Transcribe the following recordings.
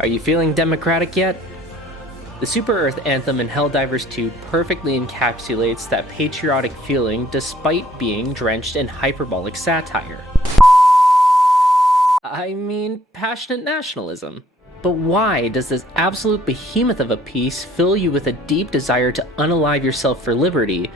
Are you feeling democratic yet? The Super Earth Anthem in Helldivers 2 perfectly encapsulates that patriotic feeling despite being drenched in hyperbolic satire. I mean, passionate nationalism. But why does this absolute behemoth of a piece fill you with a deep desire to unalive yourself for liberty?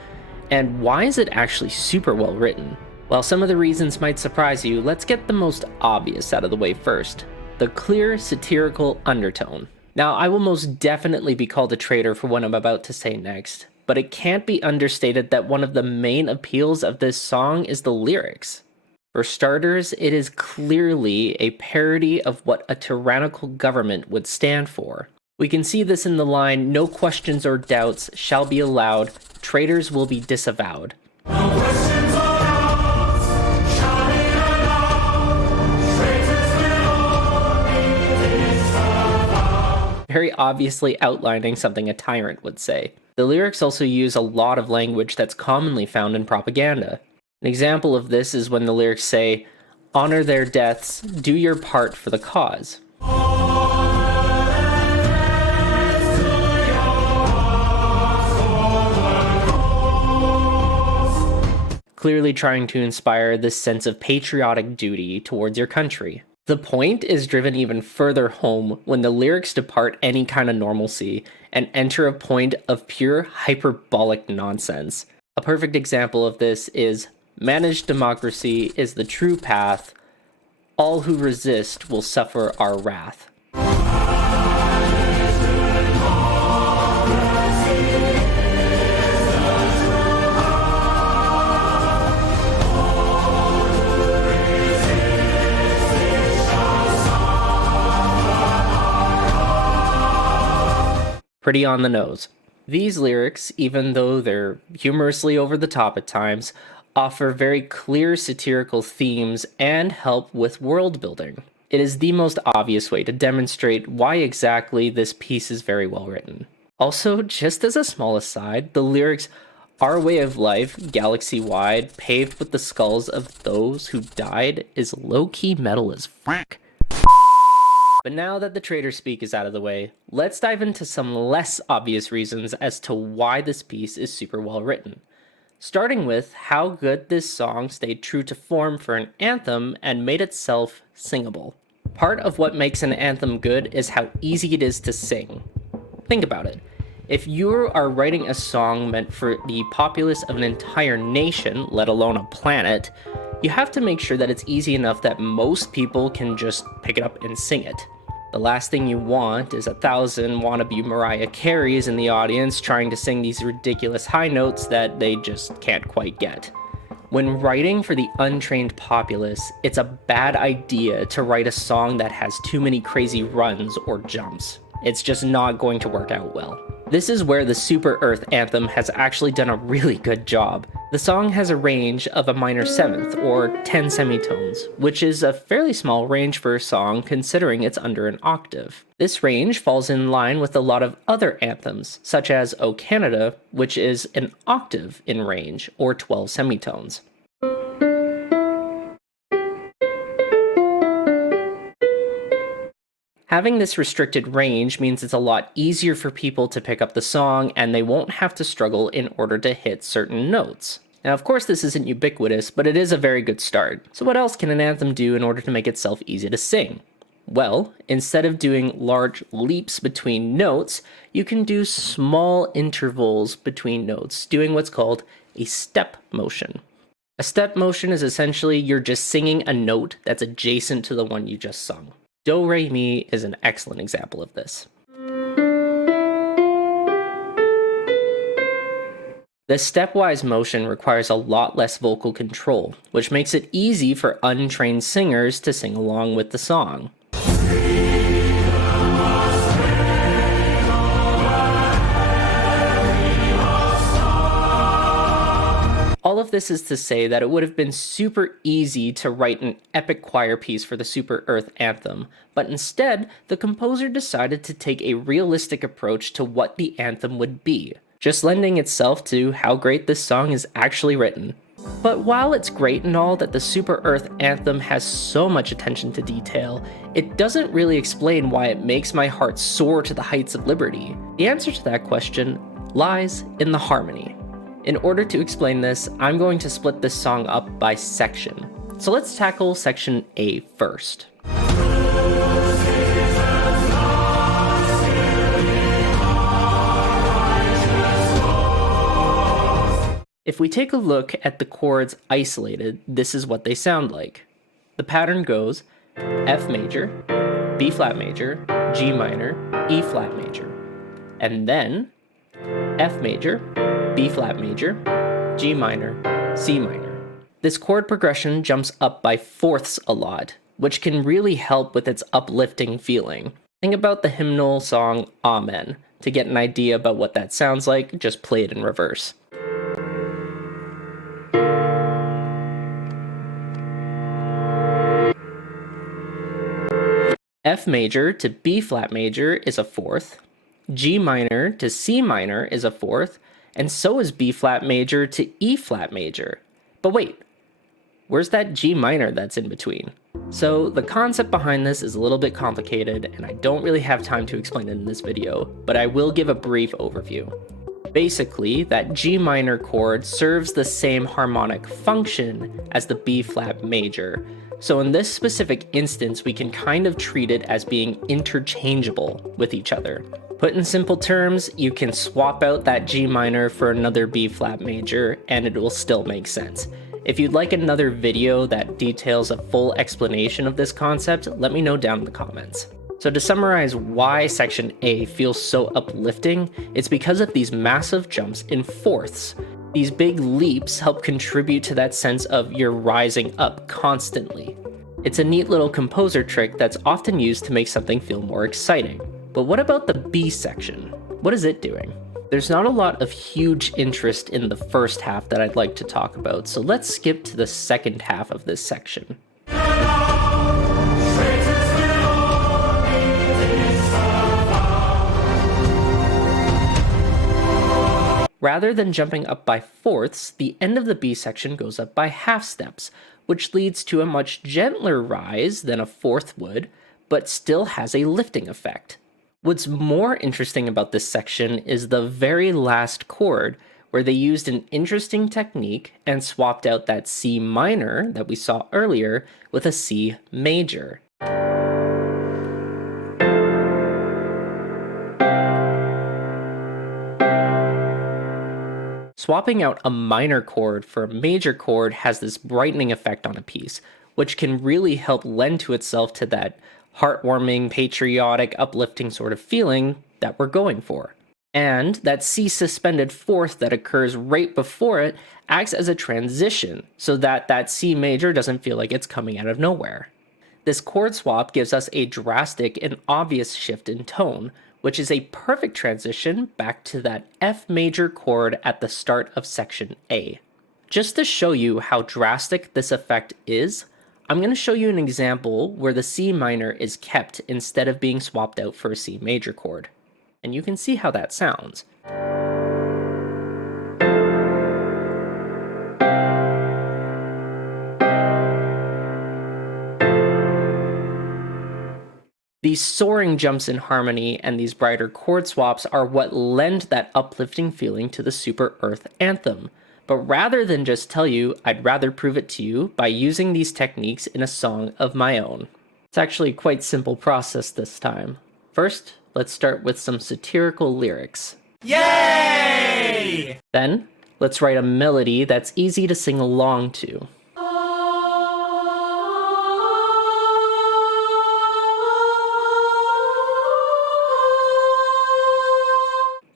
And why is it actually super well written? While some of the reasons might surprise you, let's get the most obvious out of the way first. The clear satirical undertone. Now, I will most definitely be called a traitor for what I'm about to say next, but it can't be understated that one of the main appeals of this song is the lyrics. For starters, it is clearly a parody of what a tyrannical government would stand for. We can see this in the line, "No questions or doubts shall be allowed, traitors will be disavowed." No questions or doubts shall be allowed, traitors will be disavowed. Very obviously outlining something a tyrant would say. The lyrics also use a lot of language that's commonly found in propaganda. An example of this is when the lyrics say, "Honor their deaths, do your part for the cause." Clearly trying to inspire this sense of patriotic duty towards your country. The point is driven even further home when the lyrics depart any kind of normalcy and enter a point of pure hyperbolic nonsense. A perfect example of this is, "Managed democracy is the true path. All who resist will suffer our wrath." Pretty on the nose. These lyrics, even though they're humorously over the top at times, offer very clear satirical themes and help with world building. It is the most obvious way to demonstrate why exactly this piece is very well written. Also, just as a small aside, the lyrics, "Our way of life, galaxy-wide, paved with the skulls of those who died," is low-key metal as frack. But now that the traitor speak is out of the way, let's dive into some less obvious reasons as to why this piece is super well written. Starting with how good this song stayed true to form for an anthem and made itself singable. Part of what makes an anthem good is how easy it is to sing. Think about it. If you are writing a song meant for the populace of an entire nation, let alone a planet, you have to make sure that it's easy enough that most people can just pick it up and sing it. The last thing you want is 1,000 wannabe Mariah Careys in the audience trying to sing these ridiculous high notes that they just can't quite get. When writing for the untrained populace, it's a bad idea to write a song that has too many crazy runs or jumps. It's just not going to work out well. This is where the Super Earth Anthem has actually done a really good job. The song has a range of a minor seventh, or 10 semitones, which is a fairly small range for a song considering it's under an octave. This range falls in line with a lot of other anthems, such as O Canada, which is an octave in range, or 12 semitones. Having this restricted range means it's a lot easier for people to pick up the song and they won't have to struggle in order to hit certain notes. Now, of course, this isn't ubiquitous, but it is a very good start. So what else can an anthem do in order to make itself easy to sing? Well, instead of doing large leaps between notes, you can do small intervals between notes, doing what's called a step motion. A step motion is essentially you're just singing a note that's adjacent to the one you just sung. Do Re Mi is an excellent example of this. The stepwise motion requires a lot less vocal control, which makes it easy for untrained singers to sing along with the song. All of this is to say that it would have been super easy to write an epic choir piece for the Super Earth Anthem, but instead, the composer decided to take a realistic approach to what the anthem would be, just lending itself to how great this song is actually written. But while it's great and all that the Super Earth Anthem has so much attention to detail, it doesn't really explain why it makes my heart soar to the heights of liberty. The answer to that question lies in the harmony. In order to explain this, I'm going to split this song up by section. So let's tackle section A first. If we take a look at the chords isolated, this is what they sound like. The pattern goes F major, B flat major, G minor, E flat major, and then F major, B flat major, G minor, C minor. This chord progression jumps up by fourths a lot, which can really help with its uplifting feeling. Think about the hymnal song Amen. To get an idea about what that sounds like, just play it in reverse. F major to B flat major is a fourth, G minor to C minor is a fourth, and so is B flat major to E flat major. But wait, where's that G minor that's in between? So the concept behind this is a little bit complicated, and I don't really have time to explain it in this video, but I will give a brief overview. Basically, that G minor chord serves the same harmonic function as the B flat major. So in this specific instance, we can kind of treat it as being interchangeable with each other. Put in simple terms, you can swap out that G minor for another B flat major and it will still make sense. If you'd like another video that details a full explanation of this concept, let me know down in the comments. So to summarize why section A feels so uplifting, it's because of these massive jumps in fourths. These big leaps help contribute to that sense of you're rising up constantly. It's a neat little composer trick that's often used to make something feel more exciting. But what about the B section? What is it doing? There's not a lot of huge interest in the first half that I'd like to talk about, so let's skip to the second half of this section. Rather than jumping up by fourths, the end of the B section goes up by half steps, which leads to a much gentler rise than a fourth would, but still has a lifting effect. What's more interesting about this section is the very last chord, where they used an interesting technique and swapped out that C minor that we saw earlier with a C major. Swapping out a minor chord for a major chord has this brightening effect on a piece, which can really help lend to itself to that heartwarming, patriotic, uplifting sort of feeling that we're going for. And that C suspended fourth that occurs right before it acts as a transition, so that that C major doesn't feel like it's coming out of nowhere. This chord swap gives us a drastic and obvious shift in tone, which is a perfect transition back to that F major chord at the start of section A. Just to show you how drastic this effect is, I'm going to show you an example where the C minor is kept instead of being swapped out for a C major chord. And you can see how that sounds. These soaring jumps in harmony and these brighter chord swaps are what lend that uplifting feeling to the Super Earth Anthem. But rather than just tell you, I'd rather prove it to you by using these techniques in a song of my own. It's actually a quite simple process this time. First, let's start with some satirical lyrics. Yay! Then, let's write a melody that's easy to sing along to.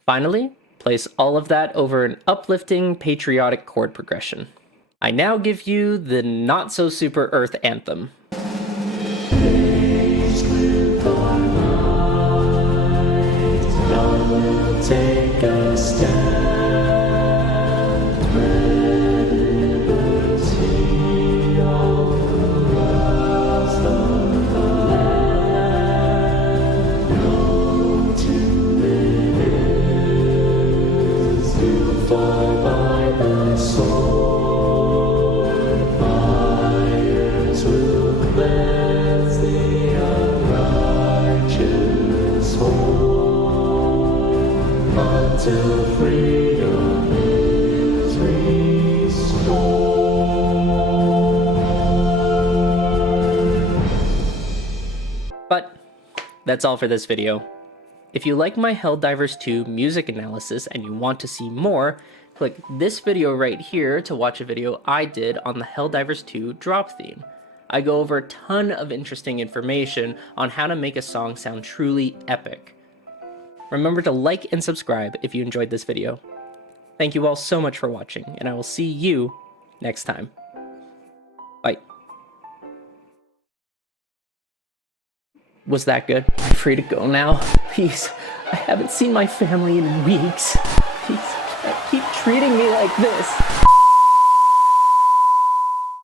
Finally, place all of that over an uplifting, patriotic chord progression. I now give you the not-so-Super Earth Anthem. Take a stand. By the sword. till freedom is restored. But that's all for this video. If you like my Helldivers 2 music analysis and you want to see more, click this video right here to watch a video I did on the Helldivers 2 drop theme. I go over a ton of interesting information on how to make a song sound truly epic. Remember to like and subscribe if you enjoyed this video. Thank you all so much for watching, and I will see you next time. Bye. Was that good? I'm free to go now. Please, I haven't seen my family in weeks. Please, keep treating me like this.